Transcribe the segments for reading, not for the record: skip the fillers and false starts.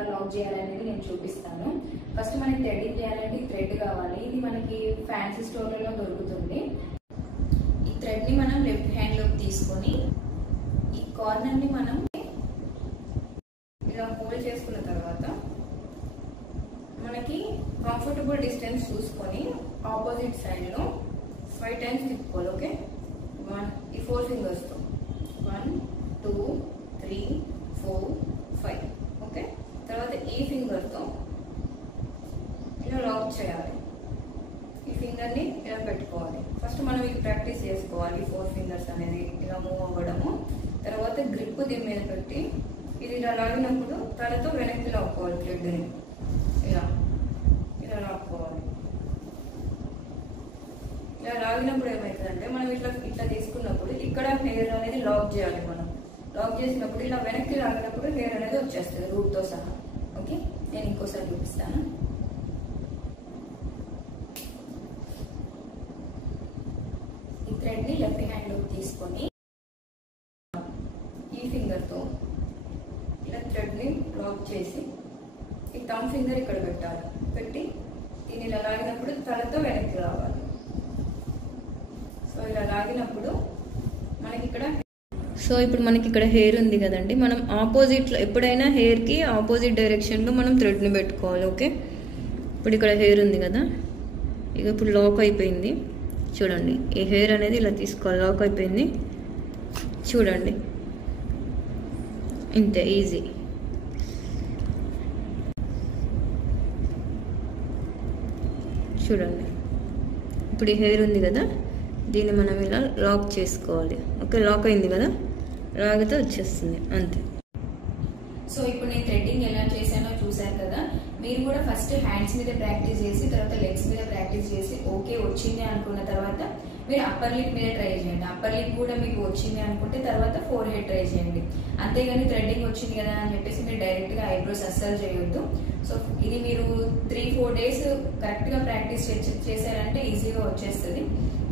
ఎలా లాక్ చేయాలనేది నేను చూపిస్తాను. ఫస్ట్ మనకి థ్రెడ్డింగ్ చేయాలంటే థ్రెడ్ కావాలి. ఇది మనకి ఫ్యాన్సీ స్టోర్లలో దొరుకుతుంది. ఈ థ్రెడ్ ని మనం లెఫ్ట్ హ్యాండ్ లోకి తీసుకొని ఈ కార్నర్ ని మనం ఇలా హోల్డ్ చేసుకున్న తర్వాత మనకి కంఫర్టబుల్ డిస్టెన్స్ చూసుకొని ఆపోజిట్ సైడ్ లో 5 టైమ్స్ తిప్పుకోవాలి. ఓకే, 1 ఈ 4 ఫింగర్స్ తో 1 2 3 4 5. ఓకే, తర్వాత ఈ ఫింగర్ తో ఇలా లాక్ చేయాలి. ఈ ఫింగర్ ని ఇలా పెట్టుకోవాలి. ఫస్ట్ మనం ఇది ప్రాక్టీస్ చేసుకోవాలి. 4 ఫింగర్స్ అనేది ఇలా మూవ్ అవ్వడము. తర్వాత గ్రిప్ దీని మీద పెట్టి ఇది ఇలా లాగినప్పుడు తలతో వెనక్కి లాక్కోవాలి. థ్రెడ్ ని ఇలా ఇలా లాక్కోవాలి. ఇలా లాగినప్పుడు ఏమవుతుందంటే మనం ఇట్లా తీసుకున్నప్పుడు ఇక్కడ హెయిర్ అనేది లాక్ చేయాలి. మనం లాక్ చేసినప్పుడు ఇలా వెనక్కి లాగినప్పుడు హెయిర్ అనేది వచ్చేస్తుంది రూట్ తో సహా. ఓకే, నేను ఇంకోసారి చూపిస్తాను. ఈ థ్రెడ్ ని లెఫ్ట్ హ్యాండ్ లోకి తీసుకొని ఈ ఫింగర్ తో ఇలా థ్రెడ్ ని లాక్ చేసి ఈ థంబ్ ఫింగర్ ఇక్కడ పెట్టాలి. పెట్టి దీన్ని ఇలా లాగినప్పుడు తలతో వెనక్కి రావాలి. సో ఇలా లాగినప్పుడు మనకి ఇక్కడ ఇప్పుడు మనకి ఇక్కడ హెయిర్ ఉంది కదండి. మనం ఆపోజిట్లో ఎప్పుడైనా హెయిర్కి ఆపోజిట్ డైరెక్షన్లో మనం థ్రెడ్ని పెట్టుకోవాలి. ఓకే, ఇప్పుడు ఇక్కడ హెయిర్ ఉంది కదా, ఇక ఇప్పుడు లాక్ అయిపోయింది. చూడండి, ఈ హెయిర్ అనేది ఇలా తీసుకోవాలి. లాక్ అయిపోయింది చూడండి, ఇంతే ఈజీ. చూడండి, ఇప్పుడు ఈ హెయిర్ ఉంది కదా, దీన్ని మనం ఇలా లాక్ చేసుకోవాలి. ఓకే, లాక్ అయింది కదా, లాగితే వచ్చేస్తుంది అంతే. సో ఇప్పుడు నేను థ్రెడ్డింగ్ ఎలా చేశానో చూసారు కదా. మీరు కూడా ఫస్ట్ హ్యాండ్స్ మీద ప్రాక్టీస్ చేసి తర్వాత లెగ్స్ మీద ప్రాక్టీస్ చేసి ఓకే వచ్చింది అనుకున్న తర్వాత మీరు అప్పర్ లిప్ మీద ట్రై చేయండి. అప్పర్ లిప్ కూడా మీకు వచ్చింది అనుకుంటే తర్వాత ఫోర్ హెడ్ ట్రై చేయండి. అంతేగాని థ్రెడ్డింగ్ వచ్చింది కదా అని చెప్పేసి మీరు డైరెక్ట్ గా ఐబ్రోస్ అస్సలు చేయొద్దు. సో ఇది మీరు 3-4 డేస్ కరెక్ట్ గా ప్రాక్టీస్ చేశారంటే ఈజీగా వచ్చేస్తుంది.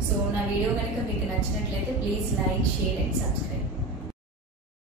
సో నా వీడియో కనుక మీకు నచ్చినట్లయితే please like, share and subscribe.